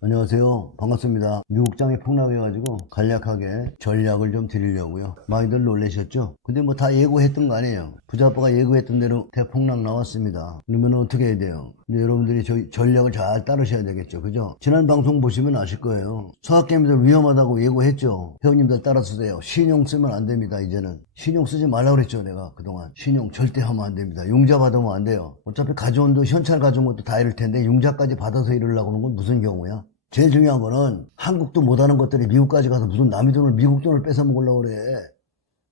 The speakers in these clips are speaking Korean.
안녕하세요. 반갑습니다. 미국장이 폭락해가지고 간략하게 전략을 좀 드리려고요. 많이들 놀라셨죠? 근데 뭐 다 예고했던 거 아니에요. 부자아빠가 예고했던 대로 대폭락 나왔습니다. 그러면 어떻게 해야 돼요? 근데 여러분들이 저희 전략을 잘 따르셔야 되겠죠. 그죠? 지난 방송 보시면 아실 거예요. 서학개미들 위험하다고 예고했죠. 회원님들 따라쓰세요. 신용 쓰면 안 됩니다. 이제는. 신용 쓰지 말라고 그랬죠. 내가 그동안. 신용 절대 하면 안 됩니다. 융자 받으면 안 돼요. 어차피 가져온 돈 현찰 가져온 것도 다 이럴 텐데 융자까지 받아서 이러려고 하는 건 무슨 경우야? 제일 중요한 거는 한국도 못하는 것들이 미국까지 가서 무슨 남의 돈을 미국 돈을 뺏어 먹으려고 그래.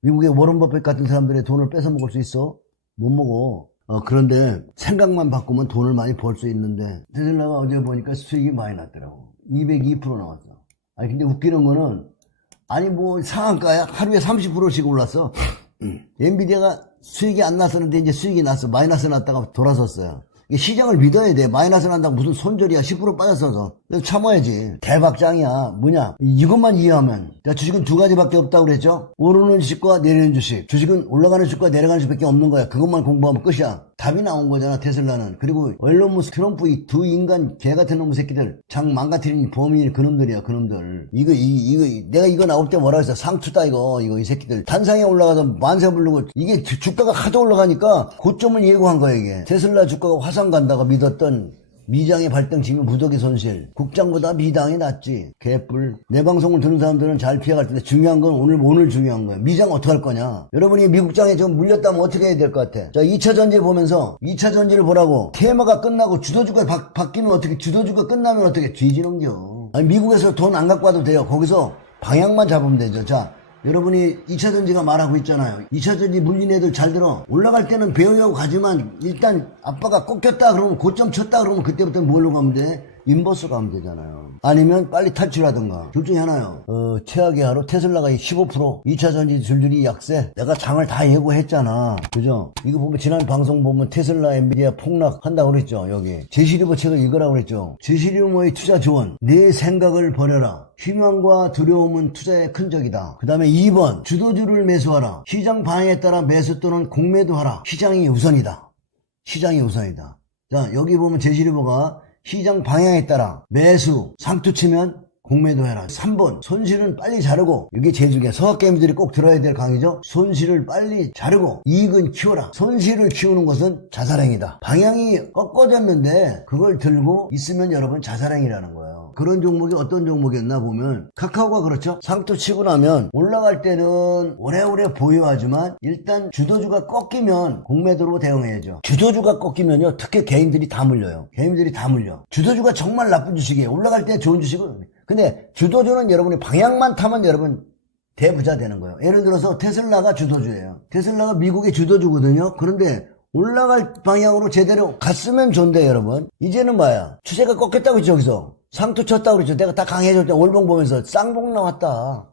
미국의 워런 버핏 같은 사람들의 돈을 뺏어 먹을 수 있어? 못 먹어. 그런데 생각만 바꾸면 돈을 많이 벌 수 있는데 테슬라가 어제 보니까 수익이 많이 났더라고. 202% 나왔어. 아니 근데 웃기는 거는 아니 뭐 상한가야? 하루에 30%씩 올랐어. 엔비디아가 수익이 안 났었는데 이제 수익이 났어. 마이너스 났다가 돌아섰어요. 시장을 믿어야 돼. 마이너스 난다고 무슨 손절이야. 10% 빠졌어서. 참아야지. 대박장이야. 뭐냐. 이것만 이해하면. 자, 주식은 두 가지밖에 없다고 그랬죠. 오르는 주식과 내리는 주식. 주식은 올라가는 주식과 내려가는 주식밖에 없는 거야. 그것만 공부하면 끝이야. 답이 나온 거잖아. 테슬라는. 그리고 앨런 머스크, 트럼프 이 두 인간 개 같은 놈의 새끼들. 장 망가뜨린 범인 그놈들이야. 그놈들. 내가 이거 나올 때 뭐라 했어. 상투다 이거 이 새끼들. 단상에 올라가서 만세 부르고 이게 주가가 하도 올라가니까 고점을 예고한 거야 이게. 테슬라 주가가 화상 간다고 믿었던 미장의 발등 지면 무더기 손실. 국장보다 미당이 낫지. 개뿔. 내 방송을 듣는 사람들은 잘 피해갈 텐데 중요한 건 오늘 중요한 거야. 미장 어떻게 할 거냐. 여러분이 미국장에 좀 물렸다면 어떻게 해야 될 것 같아. 자, 2차 전지 보면서 2차 전지를 보라고. 테마가 끝나고 주도주가 바뀌면 어떻게, 주도주가 끝나면 어떻게 뒤지는겨. 아니 미국에서 돈 안 갖고 와도 돼요. 거기서 방향만 잡으면 되죠. 자, 여러분이 2차 전지가 말하고 있잖아요. 2차 전지 물린 애들 잘 들어. 올라갈 때는 배우려고 가지만 일단 아빠가 꺾였다 그러면 고점 쳤다 그러면 그때부터 뭘로 가면 돼? 인버스 가면 되잖아요. 아니면 빨리 탈출하든가. 둘 중에 하나요. 최악의 하루 테슬라가 15% 2차 전지 줄줄이 약세. 내가 장을 다 예고했잖아. 그죠? 이거 보면 지난 방송 보면 테슬라 엔비디아 폭락한다고 그랬죠. 여기 제시리버 책을 읽으라고 그랬죠. 제시리버의 투자 조언. 내 생각을 버려라. 희망과 두려움은 투자의 큰 적이다. 그 다음에 2번 주도주를 매수하라. 시장 방향에 따라 매수 또는 공매도하라. 시장이 우선이다. 시장이 우선이다. 자, 여기 보면 제시리버가 시장 방향에 따라 매수, 상투 치면 공매도해라. 3번 손실은 빨리 자르고. 이게 제일 중요해. 서학개미들이 꼭 들어야 될 강의죠. 손실을 빨리 자르고 이익은 키워라. 손실을 키우는 것은 자살행위다. 방향이 꺾어졌는데 그걸 들고 있으면 여러분 자살행위라는 거예요. 그런 종목이 어떤 종목이었나 보면 카카오가 그렇죠. 상투 치고 나면 올라갈 때는 오래오래 보유하지만 일단 주도주가 꺾이면 공매도로 대응해야죠. 주도주가 꺾이면요 특히 개인들이 다 물려요. 개인들이 다 물려. 주도주가 정말 나쁜 주식이에요. 올라갈 때 좋은 주식은. 근데 주도주는 여러분이 방향만 타면 여러분 대부자 되는 거예요. 예를 들어서 테슬라가 주도주예요. 테슬라가 미국의 주도주거든요. 그런데 올라갈 방향으로 제대로 갔으면 좋은데 여러분 이제는 뭐야. 추세가 꺾였다고 했죠. 여기서 상투 쳤다고 그랬죠. 내가 다 강해졌죠. 월봉 보면서 쌍봉 나왔다.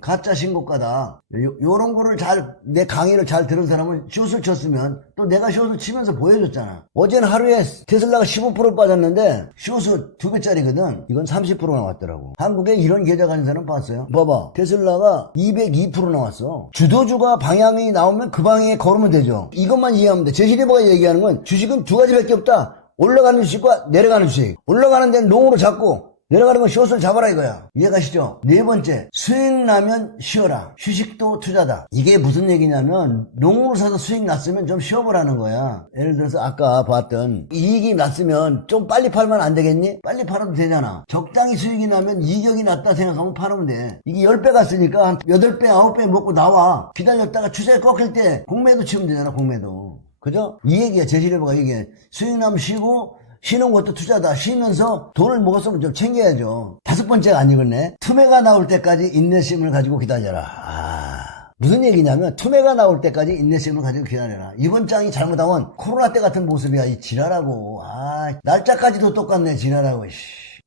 가짜 신고가다. 요런 거를 내 강의를 잘 들은 사람은 숏을 쳤으면 또 내가 숏을 치면서 보여줬잖아. 어제는 하루에 테슬라가 15% 빠졌는데 숏은 2배짜리거든. 이건 30% 나왔더라고. 한국에 이런 계좌 가진 사람 봤어요? 봐봐. 테슬라가 202% 나왔어. 주도주가 방향이 나오면 그 방향에 걸으면 되죠. 이것만 이해하면 돼. 제시리버가 얘기하는 건 주식은 두 가지밖에 없다. 올라가는 주식과 내려가는 주식. 올라가는 데는 롱으로 잡고 내려가는 건 숏을 잡아라 이거야. 이해가시죠? 네 번째, 수익 나면 쉬어라. 휴식도 투자다. 이게 무슨 얘기냐면 롱으로 사서 수익 났으면 좀 쉬어보라는 거야. 예를 들어서 아까 봤던 이익이 났으면 좀 빨리 팔면 안 되겠니? 빨리 팔아도 되잖아. 적당히 수익이 나면 이격이 났다 생각하면 팔으면 돼. 이게 10배 갔으니까 한 8배 9배 먹고 나와. 기다렸다가 추세 꺾일 때 공매도 치면 되잖아. 공매도. 그죠? 이 얘기야. 제시리버가 얘기해. 수익 나면 쉬고 쉬는 것도 투자다. 쉬면서 돈을 먹었으면 좀 챙겨야죠. 5번째가 안 읽었네. 투매가 나올 때까지 인내심을 가지고 기다려라. 무슨 얘기냐면 투매가 나올 때까지 인내심을 가지고 기다려라. 이번 장이 잘못하면 코로나 때 같은 모습이야. 이 지랄하고. 날짜까지도 똑같네. 지랄하고.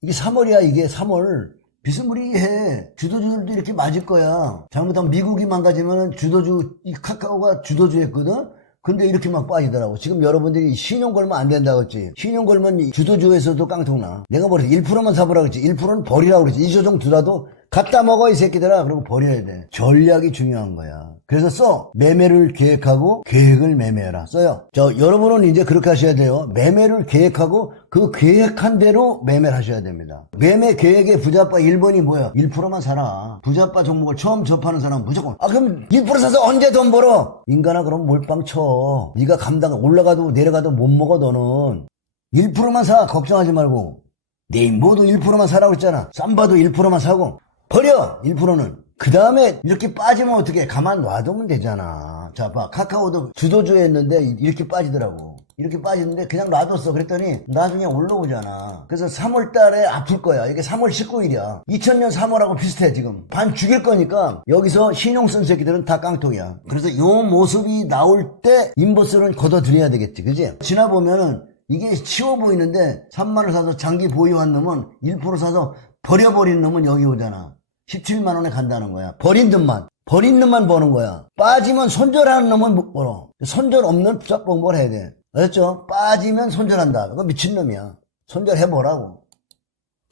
이게 3월이야. 이게 3월. 비스무리해. 주도주들도 이렇게 맞을 거야. 잘못하면 미국이 망가지면 주도주, 이 카카오가 주도주였거든? 근데 이렇게 막 빠지더라고. 지금 여러분들이 신용 걸면 안 된다고 했지. 신용 걸면 주도주에서도 깡통나. 내가 뭐랬지? 1%만 사보라고 했지. 1%는 버리라고 그랬지. 이 조정 두라도 갖다 먹어 이 새끼들아. 그러고 버려야 돼. 전략이 중요한 거야. 그래서 써. 매매를 계획하고 계획을 매매해라. 써요. 여러분은 이제 그렇게 하셔야 돼요. 매매를 계획하고 그 계획한 대로 매매를 하셔야 됩니다. 매매 계획의 부자빠 1번이 뭐야? 1%만 사라. 부자빠 종목을 처음 접하는 사람은 무조건 그럼 1% 사서 언제 돈 벌어? 인간아 그럼 몰빵 쳐. 네가 감당 올라가도 내려가도 못 먹어 너는. 1%만 사. 걱정하지 말고. 네임보도 1%만 사라고 했잖아. 쌈바도 1%만 사고 버려 1%는. 그 다음에 이렇게 빠지면 어떻게 가만 놔두면 되잖아. 자 봐, 카카오도 주도주에 했는데 이렇게 빠지더라고. 이렇게 빠지는데 그냥 놔뒀어. 그랬더니 나중에 올라오잖아. 그래서 3월 달에 아플 거야. 이게 3월 19일이야 2000년 3월하고 비슷해. 지금 반 죽일 거니까 여기서 신용 쓴 새끼들은 다 깡통이야. 그래서 요 모습이 나올 때 인버스는 걷어들여야 되겠지. 그지? 지나보면은 이게 쉬워 보이는데 3만원 사서 장기 보유한 놈은 1% 사서 버려버린 놈은 여기 오잖아. 17만원에 간다는 거야. 버린 놈만 버는 거야. 빠지면 손절하는 놈은 못 벌어. 손절 없는 부작봉을 해야 돼. 알았죠? 빠지면 손절한다. 그거 미친놈이야. 손절해보라고.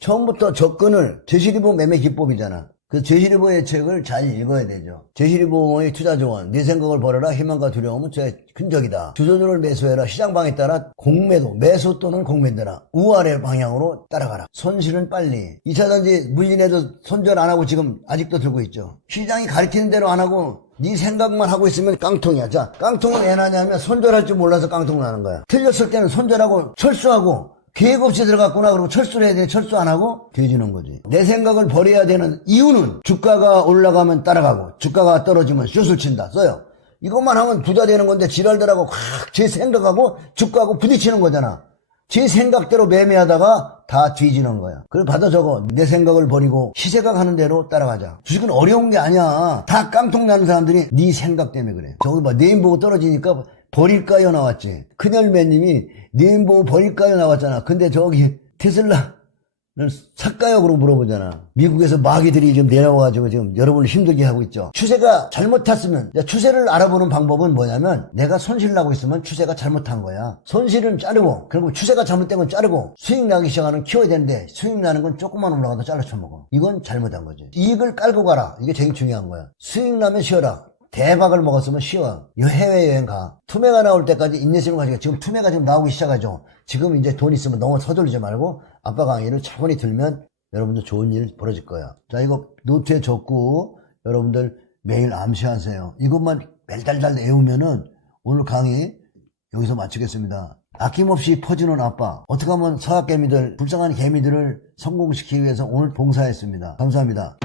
처음부터 접근을 제시리보 매매 기법이잖아. 그 제시리보의 책을 잘 읽어야 되죠. 제시리보의 투자조언, 네 생각을 벌여라. 희망과 두려움은 저의 근적이다. 주도주를 매수해라. 시장방에 따라 공매도, 매수 또는 공매되라. 우아래 방향으로 따라가라. 손실은 빨리. 2차전지 물린에도 손절 안 하고 지금 아직도 들고 있죠. 시장이 가리키는 대로 안 하고 네 생각만 하고 있으면 깡통이야. 자, 깡통은 왜 나냐면 손절할 줄 몰라서 깡통 나는 거야. 틀렸을 때는 손절하고 철수하고 계획 없이 들어갔구나 그러고 철수를 해야 돼. 철수 안 하고 뒤지는 거지. 내 생각을 버려야 되는 이유는 주가가 올라가면 따라가고 주가가 떨어지면 슛을 친다. 써요. 이것만 하면 부자 되는 건데 지랄들하고 확 제 생각하고 주가하고 부딪히는 거잖아. 제 생각대로 매매하다가 다 뒤지는 거야. 그걸 받아 적어. 내 생각을 버리고 시세가 가는 대로 따라가자. 주식은 어려운 게 아니야. 다 깡통 나는 사람들이 네 생각 때문에 그래. 저기 봐. 네임 보고 떨어지니까 버릴까요 나왔지. 큰열매님이 네임 보고 버릴까요 나왔잖아. 근데 저기 테슬라는 살까요? 그러고 물어보잖아. 미국에서 마귀들이 좀 내려와가지고 지금 여러분을 힘들게 하고 있죠. 추세가 잘못 탔으면, 추세를 알아보는 방법은 뭐냐면 내가 손실 나고 있으면 추세가 잘못한 거야. 손실은 자르고, 그리고 추세가 잘못된 건 자르고 수익 나기 시작하는 키워야 되는데 수익 나는 건 조금만 올라가도 잘라 쳐먹어. 이건 잘못한 거지. 이익을 깔고 가라. 이게 제일 중요한 거야. 수익 나면 쉬어라. 대박을 먹었으면 쉬워. 해외여행 가. 투매가 나올 때까지 인내심을 가지고, 지금 투매가 지금 나오기 시작하죠. 지금 이제 돈 있으면 너무 서두르지 말고 아빠 강의를 차분히 들면 여러분들 좋은 일 벌어질 거야. 자, 이거 노트에 적고 여러분들 매일 암시하세요. 이것만 매달달 외우면은 오늘 강의 여기서 마치겠습니다. 아낌없이 퍼주는 아빠. 어떻게 하면 서학개미들, 불쌍한 개미들을 성공시키기 위해서 오늘 봉사했습니다. 감사합니다.